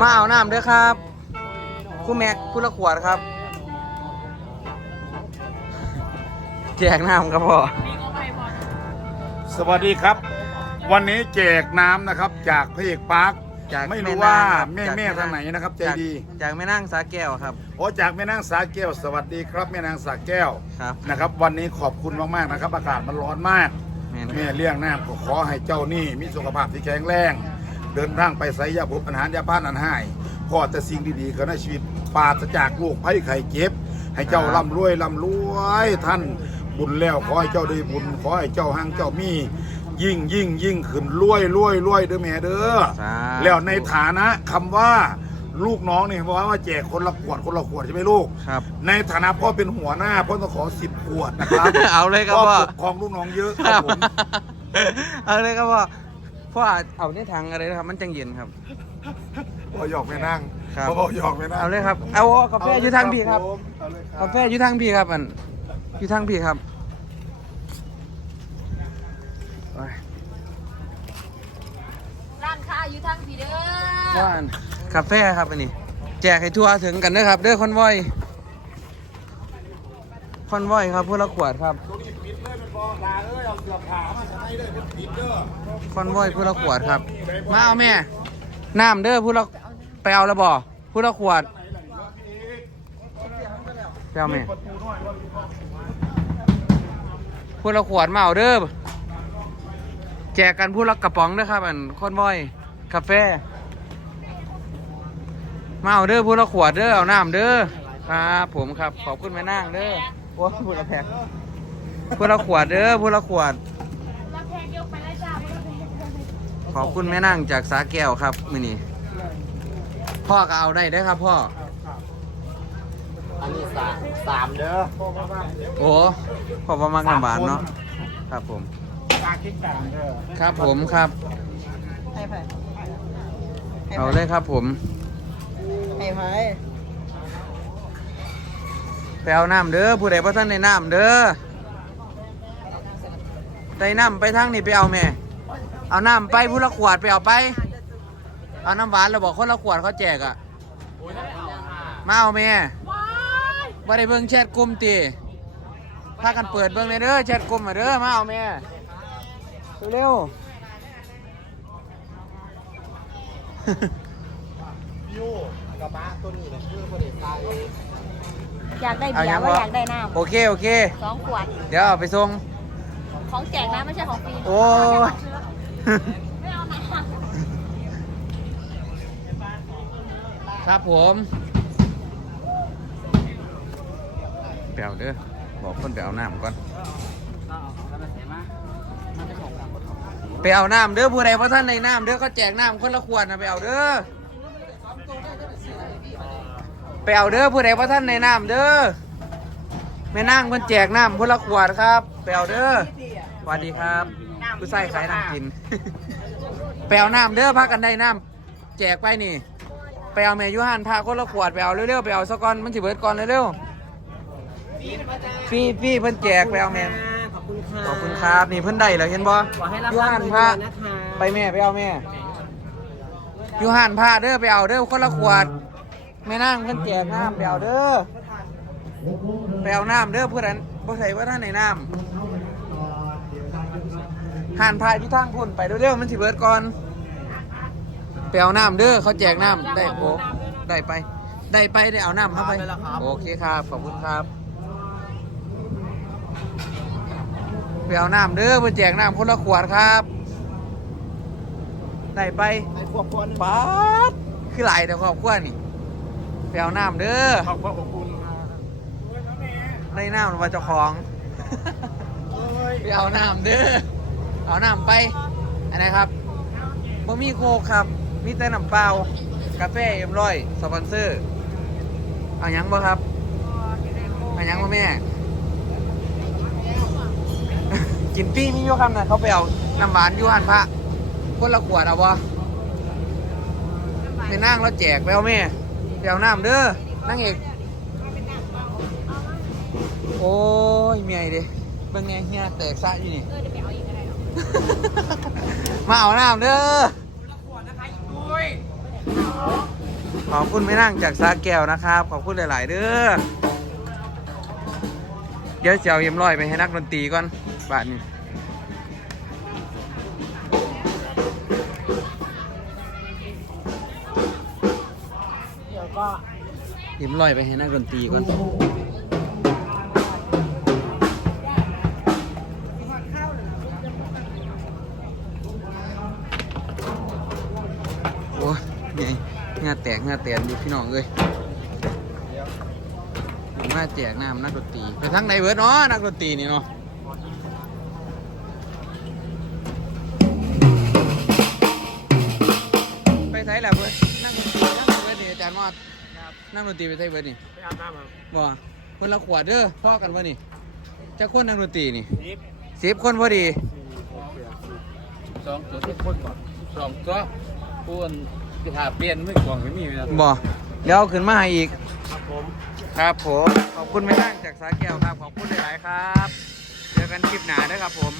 มาเอาน้ำด้วยครับคู่แม็กคู่ละขวดครับแจกน้ำครับพ่อสวัสดีครับ วันนี้แจกน้ำนะครับ จากพระเอกปาร์คจากไม่รู้ว่าแม่แม่นางครับแม่ทางไหนนะครับใจจากดี จากแม่นั่งสาแก้วครับโอ้จากแม่นางสาแก้ว สวัสดีครับแม่นางสาแก้วครับนะครับ วันนี้ขอบคุณมากๆนะครับ อากาศมันร้อนมากแม่นแม่เลี้ยงน้ำก็ขอให้เจ้านี่มีสุขภาพที่แข็งแรง เดินทางไปไสยาพบปัญหายาพานอันหายขอแต่สิ่งดีๆเขาในชีวิตปราศจากโรคภัยไข้เจ็บ ให้เจ้าร่ำรวยร่ำรวยท่านบุญแล้วขอให้เจ้าได้บุญขอให้เจ้าหังเจ้ามี ยิ่งยิ่งยิ่งขึ้นรวยรวยรวยเด้อแม่เด้อสาธุ แล้วในฐานะคำว่าลูกน้องเนี่ยบอกว่าแจกคนละขวดคนละขวดใช่ไหมลูก ครับ ในฐานะพ่อเป็นหัวหน้าพ่อต้องขอสิบขวดนะครับเอาเลยครับพ่อพ่อ ปกครองลูกน้องเยอะครับผม เอาเลยครับพ่อ พ่อเอาในถังอะไรนะครับ มันจังเย็นครับพ่อหยอกไม่นั่งครับพ่อบอกหยอกไม่นั่งเอาเลยครับเอาเอากาแฟอยู่ทางพี่ครับผมเอาเลยครับกาแฟอยู่ทางพี่ครับอันอยู่ทางพี่ครับโอ้ยร้านค้าอยู่ทางพี่เด้อ ว่าอันกาแฟครับอันนี้ แจกให้ทั่วถึงกันนะครับเด้อคอนวอย คอนวอยครับเพวกละขวดครับตัวนี้ปิดเลยเป็นบอลาเอ้ยเอาเสือผ่ามาทำไมเลยเป็นปิดเด้อคอนวอยผู้ละขวดครับ มาเอาแม่น้ำเด้อผู้ละไปเอาละบ่ผู้ละขวดไปเอาแม่ผู้ละขวดมาเอาเด้อแจกกันผู้ละกระป๋องเด้อครับอันคอนวอยกาแฟมาเอาเด้อผู้ละขวดเด้อเอาน้ำเด้อครับผมครับขอบคุณแม่นางเด้อ โอ้ผู้ละแพ็คผู้ละขวดเด้อผู้ละขวด รับแพงยกไปเลยจ้ารับแพงขอบคุณแม่นั่งจากสาแก้วครับมือนี้พ่อก็เอาได้เด้อครับพ่อ อันนี้สามสามเด้อโอ้พ่อประมาณกันบาทเนาะครับผม ตาคิดกันเด้อครับผมครับ ให้ไผ่เอาเลยครับผม ให้ไผ่ ไปเอาน้ำเด้อผู้ใดพระท่านในน้ำเด้อได้น้ำไปทางนี้ไปเอาแม่ เอาน้ำไปผู้ละขวดไปเอาไป เอาน้ำหวานเราบอกคนละขวดเขาแจกอะมาเอาแม่ว่าได้เบิ่งแชทกลุ่มตีพากันเปิดเบิ่งเลยเด้อแชทกลุ่มมาเด้อมาเอาแม่เร็วๆยูกระบะตัวนี้เนี่ยคือประเด็นตาย อยากได้เอาเบียยัร์งว่าบ่อยากได้น้โอเคโอเคำสองขวด เดี๋ยวเอาไปส่ง ของแจกนะไม่ใช่ของฟรีโอ้ย ไม่เอาน้ครับผมไปเอาเด้อบอกคนไปเอาน้ำก่อนไปเอาน้ำเด้อผู้ใดพระท่านในน้ำเด้อเขาแจกน้ำคนละขวดนะไปเอาเด้อไป เอาเด้อผู้ใดพระท่านในน้ำเด้อแม่นั่งเพิ่นแจกน้ำคนละขวดครับไปเอาเด้อสวัสดีครับผู้ใส่ขายน้ำกินไปเอาน้ำเด้อพากันได้น้ำแจกไปนี่ไปเอาเมยุหันพาคนละขวดไปเอาเร็วๆไปเอาซะก่อนมันสิเบิดก่อนเร็วๆฟรีฟรีเพิ่นแจกไปเอาแม่ขอบคุณค่ะขอบคุณครับนี่เพิ่นได้แล้วเห็นบ่ขอให้รับยูรับหันรวพายๆนะคะไปแม่ไปเอาแม่ยูหันพาเด้อไปเอาเด้อคนละขวด แม่นั่งเพิ่นแจกน้ำไปเอาเด้อไปเอาน้ำเด้อเพื่อนบ่ใส่ว่าท่านไหนน้ำหันพาอยู่ทางพุ่นไปเร็วๆมันสิเบิดก่อนไปเอาน้ำเด้อเขาแจกน้ำได้โอ้ได้ไป ได้ไปได้เอาน้ำเข้าไปโอเคครับขอบคุณครับไปเอาน้ำเด้อเพื่อแจกน้ำคนละขวดครับได้ไปไอ้พวกคนป๊าดคือไหลแต่ครอบครัวนี่ ไปเอาน้ำเด้อขอบพระอบอุ่นค่ะได้น้ำมาเจ้าของไปเอาน้ำเด้อเอาน้ำไปอันไหนครับบ่มีโคกครับ มีแต่น้ำเปล่ากาแฟเอ็มร้อยสปอนเซอร์เอาหยังบ่ครับเอาหยังบ่แม่ กินฟรีมีอยู่คำนะเขาไปเอาน้ำหวานอยู่หันพระคนละขวดเอาบ่ไปนั่งแล้วแจกไปเอาแม่ ไปเอาน้ำเด้อนั่งเอก โอ้ยเมียดิเบิ่งไงเฮียแตกซะอยู่นี่เออเอาอีกก็ได้หรอกมาเอาน้ำเด้อขอบคุณไม่นั่งจากสาแก้วนะครับ ขอบคุณหลาย ๆ เด้อ เดี๋ยวจะเอาเอ็มร้อยไปให้นักดนตรีก่อนบ้าทนี้ เดี๋ยวก็เอ็มร้อยไปให้นักดนตรีก่อนโอ้ยไงงาแตกงาแตนอยู่พี่น้องเอ้ยผมาแจกน้ำนักดนตรีไปทางไหนเวิร์ดเนาะนักดนตรีนี่เนาะไปไทยแหละเวิร์ดนักดน ดนตรีเวิร์ดนี่อาจารย์มอดนักดนตรีไปไทยเวิร์ดนี่ไปอาบน้ำครับบ่คนละขวดเด้อพ่อกันวะนี่จะคนนักดนตรีนี่นิฟสิบคนพอดีสองตัวทุกคนก่อนสองตัวพูนจะหาเปลี่ยนไม่กล่องไม่มีนะบ่เดี๋ยวเอาขึ้นมาให้อีก ครับผม ครับผม ขอบคุณไม่นั่งจากสาแก้วครับ ขอบคุณหลายๆครับ เจอกันคลิปหน้าเด้อครับผม